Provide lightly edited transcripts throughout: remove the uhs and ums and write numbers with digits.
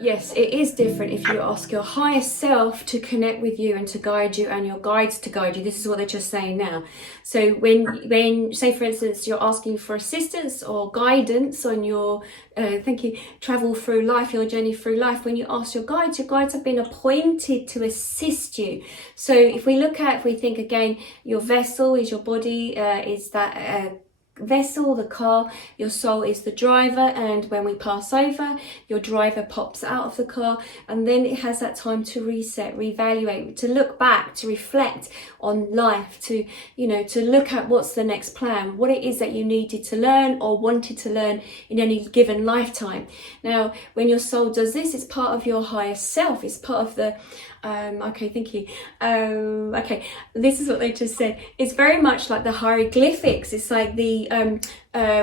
Yes, it is different if you ask your higher self to connect with you and to guide you, and your guides to guide you. This is what they're just saying now. So when say for instance you're asking for assistance or guidance on your travel through life, your journey through life, when you ask your guides have been appointed to assist you. So if we think again, your vessel is your body, is that vessel, the car, your soul is the driver, and when we pass over, your driver pops out of the car, and then it has that time to reset, reevaluate, to look back, to reflect on life, to look at what's the next plan, what it is that you needed to learn or wanted to learn in any given lifetime. Now when your soul does this, it's part of your higher self, it's part of the thank you. This is what they just said. It's very much like the hieroglyphics. It's like the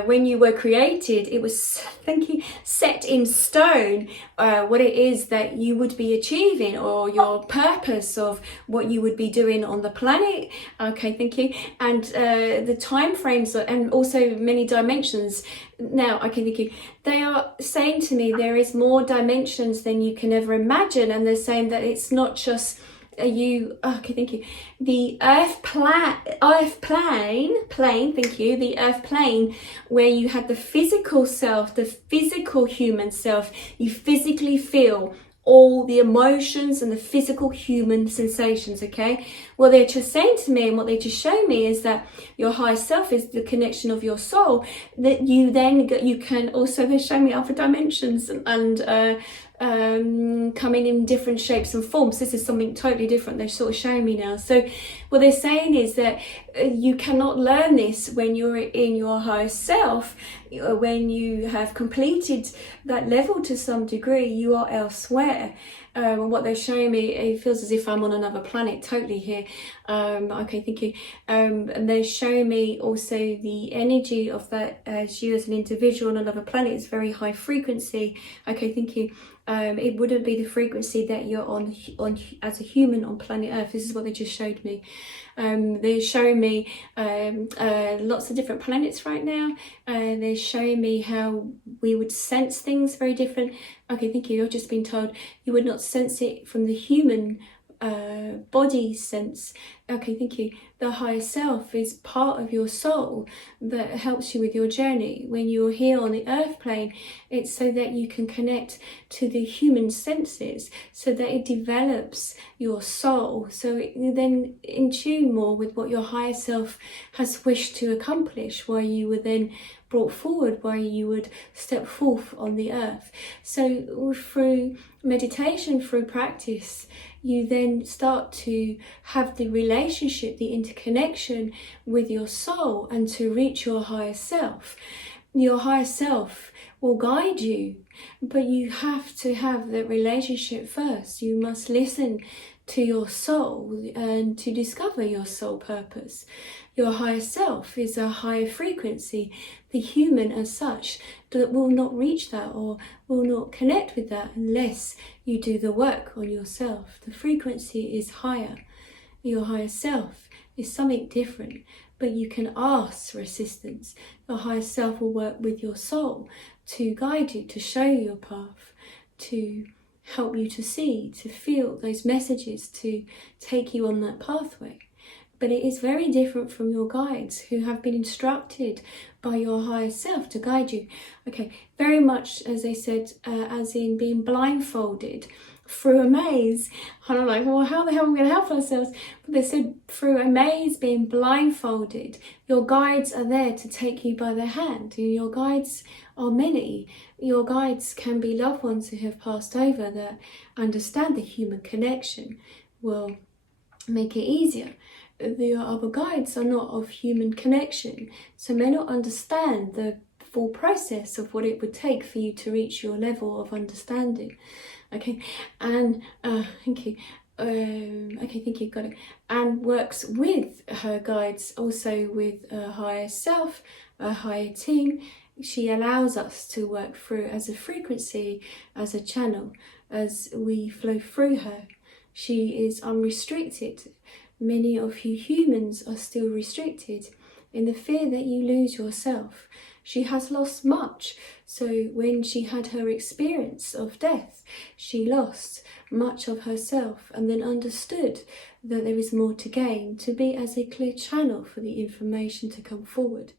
when you were created, it was, thank you, set in stone what it is that you would be achieving, or your purpose of what you would be doing on the planet. Okay, thank you. And the time frames and also many dimensions. Now, okay, thank you. They are saying to me there is more dimensions than you can ever imagine, and they're saying that it's not just okay, thank you. The earth plane, thank you. The earth plane, where you had the physical self, the physical human self. You physically feel all the emotions and the physical human sensations. Okay, what they're just saying to me and what they just show me is that your higher self is the connection of your soul, that you can also, they show me other dimensions and coming in different shapes and forms. This is something totally different they're sort of showing me now. So what they're saying is that you cannot learn this when you're in your higher self. When you have completed that level to some degree, you are elsewhere. And what they're showing me, it feels as if I'm on another planet totally here. Okay, thank you. And they're showing me also the energy of that, as you as an individual on another planet is very high frequency. Okay, thank you. It wouldn't be the frequency that you're on as a human on planet Earth. This is what they just showed me. They're showing me lots of different planets right now. They're showing me how we would sense things very different. Okay, thank you. I've just been told you would not sense it from the human body sense. Okay, thank you. The higher self is part of your soul that helps you with your journey. When you're here on the earth plane, it's so that you can connect to the human senses, so that it develops your soul, so you then in tune more with what your higher self has wished to accomplish, why you were then brought forward, why you would step forth on the earth. So through meditation, through practice, you then start to have the relationship, the interconnection with your soul, and to reach your higher self. Your higher self will guide you, but you have to have that relationship first. You must listen to your soul and to discover your soul purpose. Your higher self is a higher frequency. The human as such that will not reach that or will not connect with that unless you do the work on yourself. The frequency is higher. Your higher self is something different, but you can ask for assistance. Your higher self will work with your soul to guide you, to show you your path, to help you to see, to feel those messages, to take you on that pathway. But it is very different from your guides who have been instructed by your higher self to guide you. Okay, very much as they said, as in being blindfolded through a maze. And I'm like, well, how the hell are we going to help ourselves? But they said through a maze, being blindfolded, your guides are there to take you by the hand. Your guides are many. Your guides can be loved ones who have passed over that understand the human connection, will make it easier. The other guides are not of human connection, so may not understand the full process of what it would take for you to reach your level of understanding. Okay, and thank you. Okay, thank you, got it. And works with her guides, also with a higher self, a higher team. She allows us to work through as a frequency, as a channel, as we flow through her. She is unrestricted. Many of you humans are still restricted in the fear that you lose yourself. she has lost much. So when she had her experience of death, she lost much of herself and then understood that there is more to gain, to be as a clear channel for the information to come forward.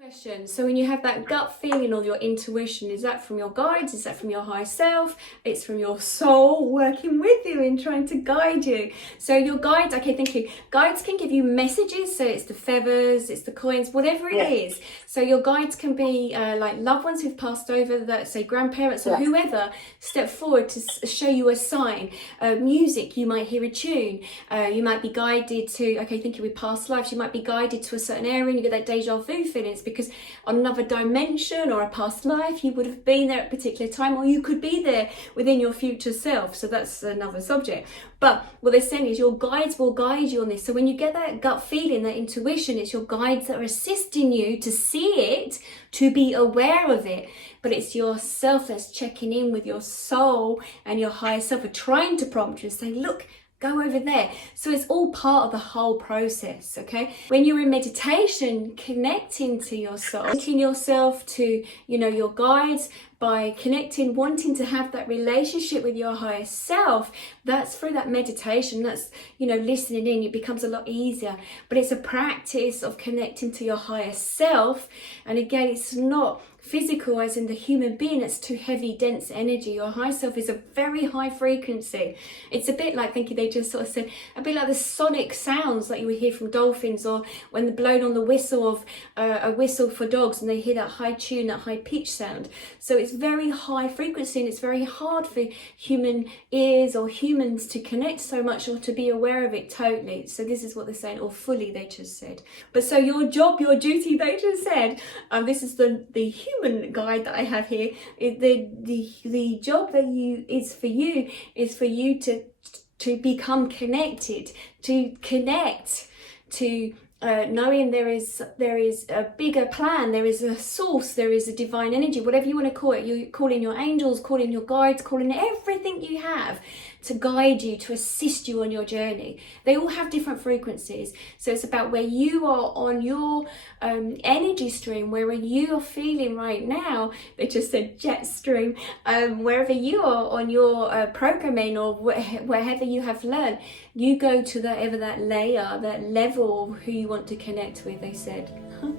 Question. So when you have that gut feeling or your intuition, is that from your guides? Is that from your higher self? It's from your soul working with you and trying to guide you. So your guides, okay, thank you. Guides can give you messages. So it's the feathers, it's the coins, whatever it is. So your guides can be like loved ones who've passed over, that say grandparents or whoever, step forward to show you a sign. Music, you might hear a tune. You might be guided to, okay, thank you, with past lives, you might be guided to a certain area and you get that deja vu feeling. It's because on another dimension or a past life you would have been there at a particular time, or you could be there within your future self. So that's another subject. But what they're saying is your guides will guide you on this. So when you get that gut feeling, that intuition, it's your guides that are assisting you to see it, to be aware of it. But it's yourself that's checking in with your soul, and your higher self are trying to prompt you and say, look, go over there. So it's all part of the whole process, okay? When you're in meditation, connecting to your soul, linking yourself to, you know, your guides, by connecting, wanting to have that relationship with your higher self, that's through that meditation, that's, you know, listening in, it becomes a lot easier. But it's a practice of connecting to your higher self. And again, it's not physical as in the human being, it's too heavy, dense energy. Your high self is a very high frequency. It's a bit like, thank you, they just sort of said, a bit like the sonic sounds like you would hear from dolphins, or when they're blown on the whistle of a whistle for dogs and they hear that high tune, that high pitch sound. So it's very high frequency, and it's very hard for human ears or humans to connect so much or to be aware of it totally. So this is what they're saying, or fully, they just said. But so your job, your duty, they just said, this is the human guide that I have here. The job that is for you to become connected, to connect to knowing there is a bigger plan, there is a source, there is a divine energy, whatever you want to call it. You call in your angels, call in your guides, call in everything you have to guide you, to assist you on your journey. They all have different frequencies. So it's about where you are on your energy stream, where you are feeling right now. They just said jet stream. Wherever you are on your programming, or wherever you have learned, you go to that layer, that level of who you want to connect with, they said.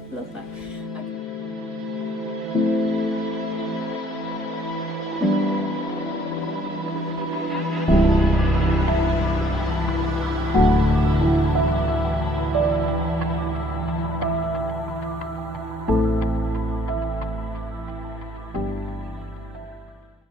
Love that.